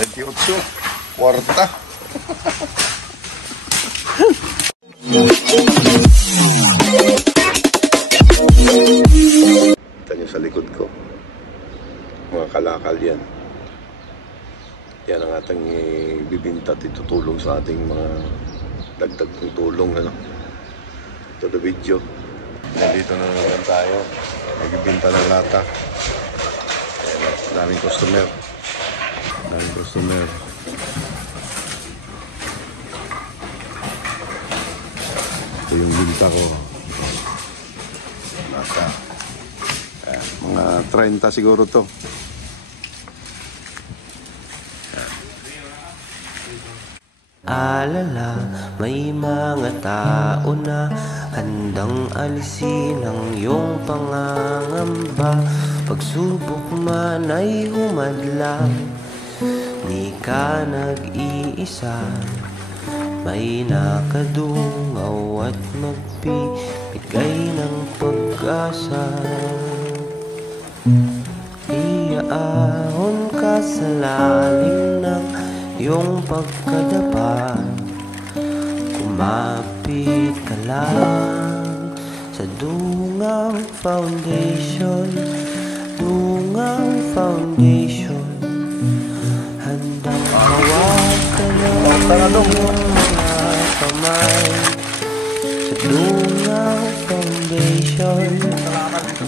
28, kwarta. Kita nyo sa likod ko. Mga kalakal yan. Yan ang ating ibibinta at itutulong sa ating mga dagdag ng tulong. Ano? Ito the video. Nandito na naman tayo. Nagbibinta ng lata. Daming customer. Daming customer. Ito yung binta ko. Lata. Mga 30 siguro to. Alala, may mga tao na handang alisin ang iyong pangangamba. Pagsubok man ay humadlang, di ka nag-iisa. May nakadungaw at magbibigay ng pag-asa. Iaahon ka sa lalim ng iyong pagkadapa. Kumapit ka lang sa Dungaw Foundation. Dungaw Foundation, handang hawak ka ng iyong mga kamay. Sa Dungaw Foundation,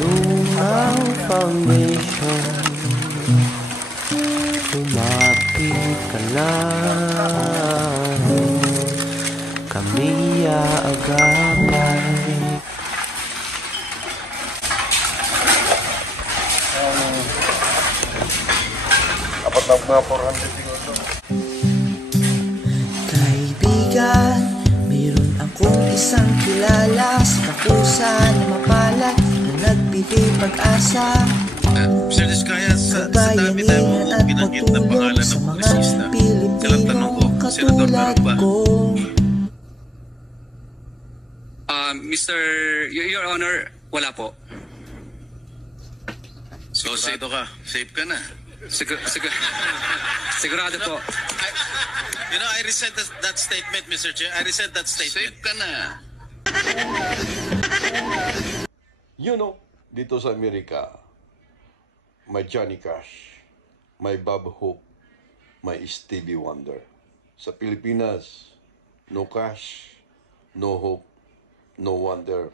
Dungaw Foundation, lumapit ka lang, kami aagapay. Apat na mga 400 siguro. Kaibigan, mayroon akong isang kilala sa kapusa na mapalad na nagbigay pag-asa. Sir Diskaya, sa dami tayo mong binanggit na pangalan ng kongresista. Kailang tanong ko, Senador meron ba? Mr. Your Honor, wala po. So, sigurado ka? Safe ka na? Sigurado po. You know, I resent that statement, Mr. Chair. I resent that statement. Safe ka na? You know, dito sa Amerika, may Johnny Cash, may Bob Hope, may Stevie Wonder. Sa Pilipinas, no cash, no hope, no wonder.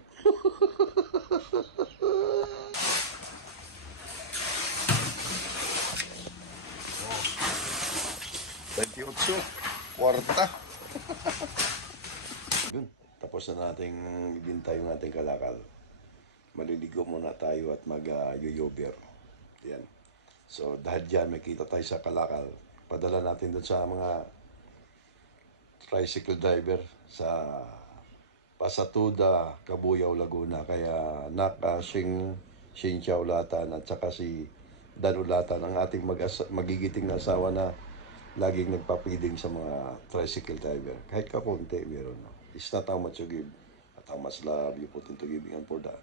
Kwarta. Yun, tapos na nating ibinta yung ating kalakal. Maliligo muna tayo at mag-yoyober. Yan. So, dahil dyan, may kita tayo sa kalakal. Padala natin doon sa mga tricycle driver sa Pasatuda, Cabuyao, Laguna. Kaya Sing Chiao Latan at saka si Dan Ulatan, ang ating magigiting na asawa na laging nagpapiding sa mga tricycle driver. Kahit kakunti, meron. It's not how much you give, but how much love you put into giving, and for that,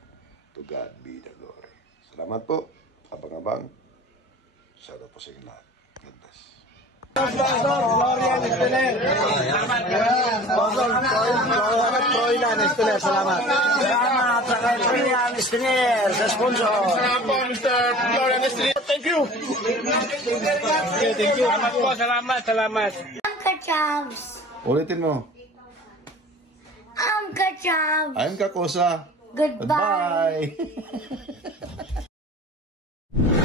to God be the glory. Salamat po. Abang-abang. Shout out po sa inyo lahat. God bless. Salamat sa kay Florian Estiner, sa sponsor. Salamat po, Mr. Florian Estiner. Thank you. Okay, thank you. Salamat po, salamat. Uncle Chavs. Ulitin mo. Uncle Chavs. I'm Kakosa. Goodbye. Goodbye.